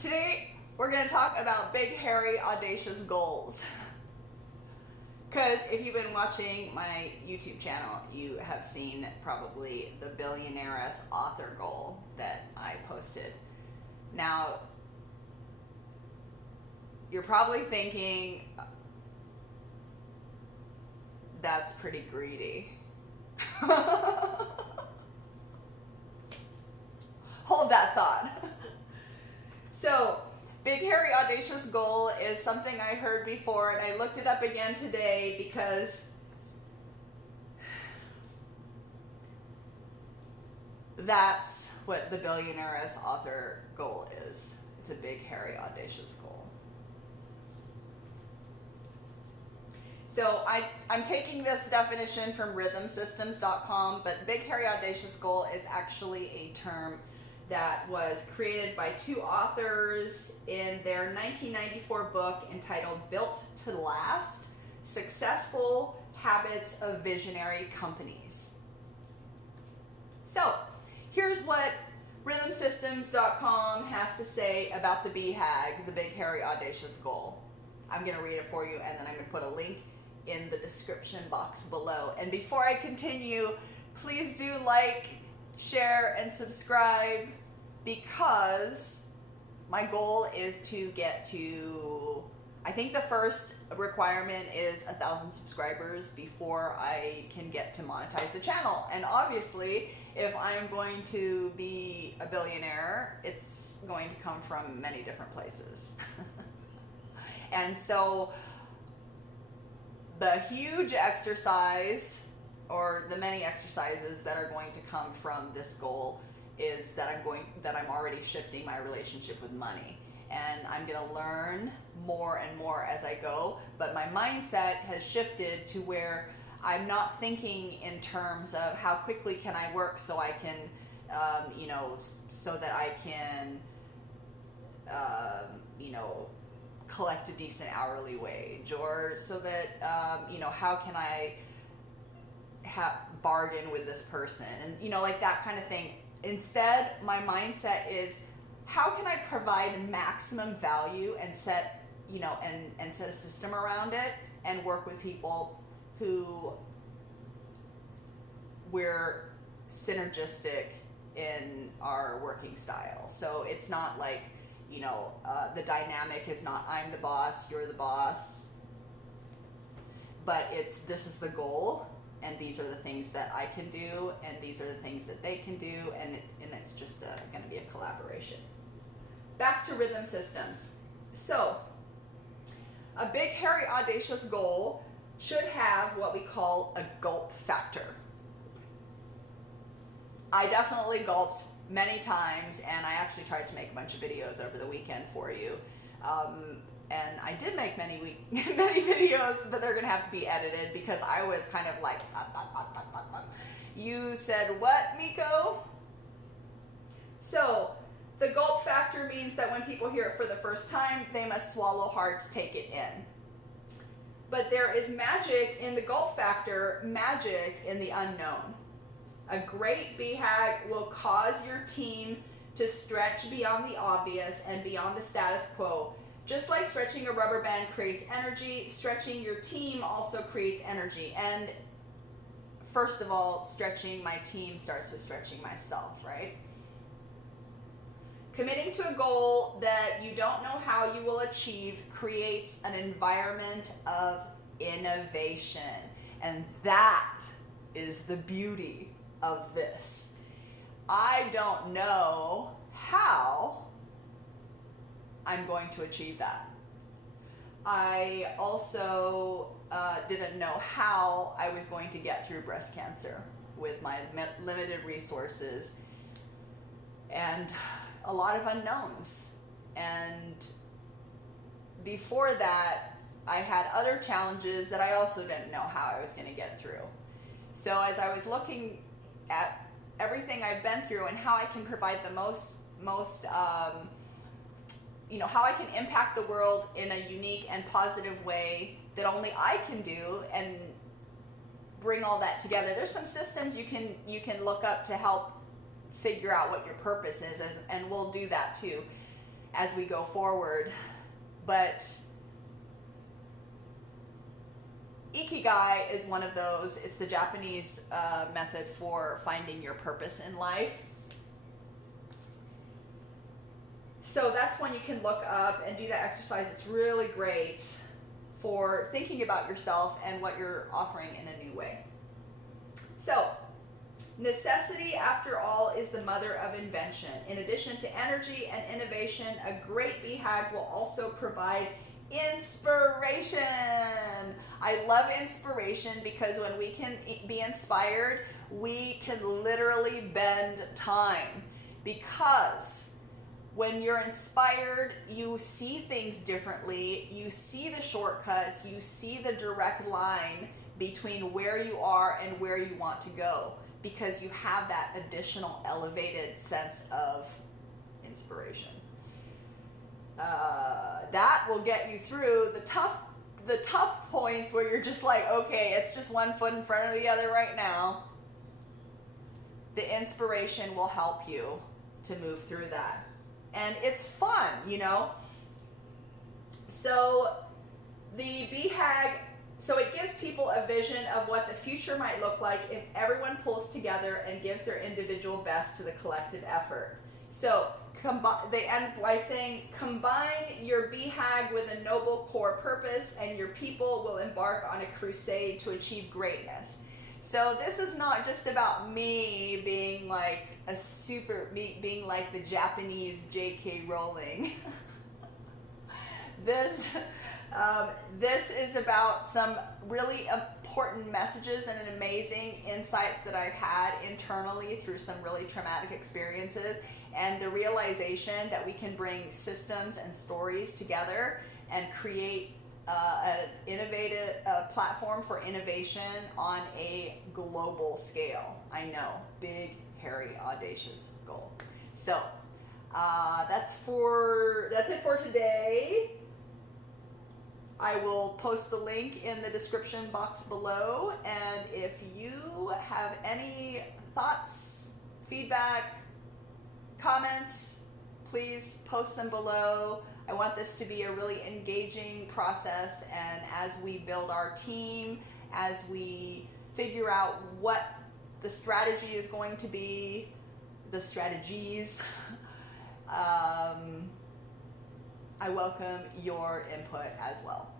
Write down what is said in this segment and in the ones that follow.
Today, we're going to talk about Big Hairy Audacious Goals. Because if you've been watching my YouTube channel, you have seen probably the Billionaires Author Goal that I posted. Now, you're probably thinking, that's pretty greedy. Hold that thought. So, Big Hairy Audacious Goal is something I heard before, and I looked it up again today because that's what the Billionaires Author Goal is. It's a big, hairy, audacious goal. So I'm taking this definition from rhythmsystems.com, but Big Hairy Audacious Goal is actually a term that was created by two authors in their 1994 book entitled Built to Last: Successful Habits of Visionary Companies. So here's what rhythmsystems.com has to say about the BHAG, the Big Hairy Audacious Goal. I'm going to read it for you, and then I'm going to put a link in the description box below. And before I continue, please do like, share, and subscribe, because my goal is to get to, I think the first requirement is 1,000 subscribers before I can get to monetize the channel. And obviously, if I'm going to be a billionaire, it's going to come from many different places. And so the huge exercise, or the many exercises that are going to come from this goal, is that I'm already shifting my relationship with money. And I'm going to learn more and more as I go, but my mindset has shifted to where I'm not thinking in terms of how quickly can I work so I can, so that I can, collect a decent hourly wage, or so that, how can I bargain with this person, and, like that kind of thing. Instead, my mindset is, how can I provide maximum value and set, and set a system around it and work with people who we're synergistic in our working style. So it's not like, the dynamic is not I'm the boss, you're the boss, but it's this is the goal, and these are the things that I can do, and these are the things that they can do, and it's just going to be a collaboration. Back to rhythm systems. So, a big, hairy, audacious goal should have what we call a gulp factor. I definitely gulped many times, and I actually tried to make a bunch of videos over the weekend for you. And I did make many videos, but they're going to have to be edited because I was kind of like, You said what, Miko? So, the gulp factor means that when people hear it for the first time, they must swallow hard to take it in. But there is magic in the gulp factor, magic in the unknown. A great BHAG will cause your team to stretch beyond the obvious and beyond the status quo. Just like stretching a rubber band creates energy, stretching your team also creates energy. And first of all, stretching my team starts with stretching myself, right? Committing to a goal that you don't know how you will achieve creates an environment of innovation. And that is the beauty of this. I don't know how I'm going to achieve that. I also didn't know how I was going to get through breast cancer with my limited resources and a lot of unknowns. And before that, I had other challenges that I also didn't know how I was going to get through. So as I was looking at everything I've been through and how I can provide the most how I can impact the world in a unique and positive way that only I can do, and bring all that together. There's some systems you can look up to help figure out what your purpose is, and we'll do that too. as we go forward. But Ikigai is one of those. It's the Japanese method for finding your purpose in life. So that's one you can look up and do that exercise. It's really great for thinking about yourself and what you're offering in a new way. So, necessity, after all, is the mother of invention. In addition to energy and innovation, a great BHAG will also provide inspiration. I love inspiration because when we can be inspired, we can literally bend time. Because when you're inspired, you see things differently, you see the shortcuts, you see the direct line between where you are and where you want to go, because you have that additional elevated sense of inspiration. That will get you through the tough points where you're just like, okay, it's just one foot in front of the other right now. The inspiration will help you to move through that. And it's fun, you know. So the BHAG, so it gives people a vision of what the future might look like if everyone pulls together and gives their individual best to the collective effort. So they end by saying, combine your BHAG with a noble core purpose and your people will embark on a crusade to achieve greatness. So this is not just about me being like being like the Japanese J.K. Rowling. This is about some really important messages and amazing insights that I've had internally through some really traumatic experiences, and the realization that we can bring systems and stories together and create an innovative platform for innovation on a global scale. I know, big, hairy, audacious goal. So that's it for today. I will post the link in the description box below, and if you have any thoughts, feedback, comments, please post them below. I want this to be a really engaging process, and as we build our team, as we figure out what the strategy is going to be, the strategies, I welcome your input as well.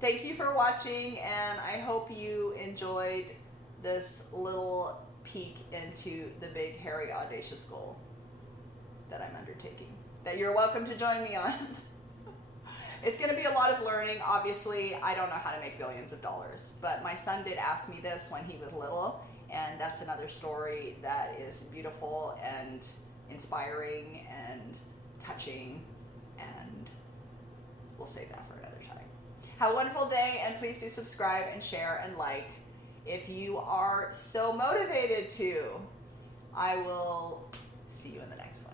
Thank you for watching, and I hope you enjoyed this little peek into the Big Hairy Audacious Goal that I'm undertaking, that you're welcome to join me on. It's going to be a lot of learning. Obviously, I don't know how to make billions of dollars, but my son did ask me this when he was little, and that's another story that is beautiful and inspiring and touching, and we'll save that for another time. Have a wonderful day, and please do subscribe and share and like if you are so motivated to. I will see you in the next one.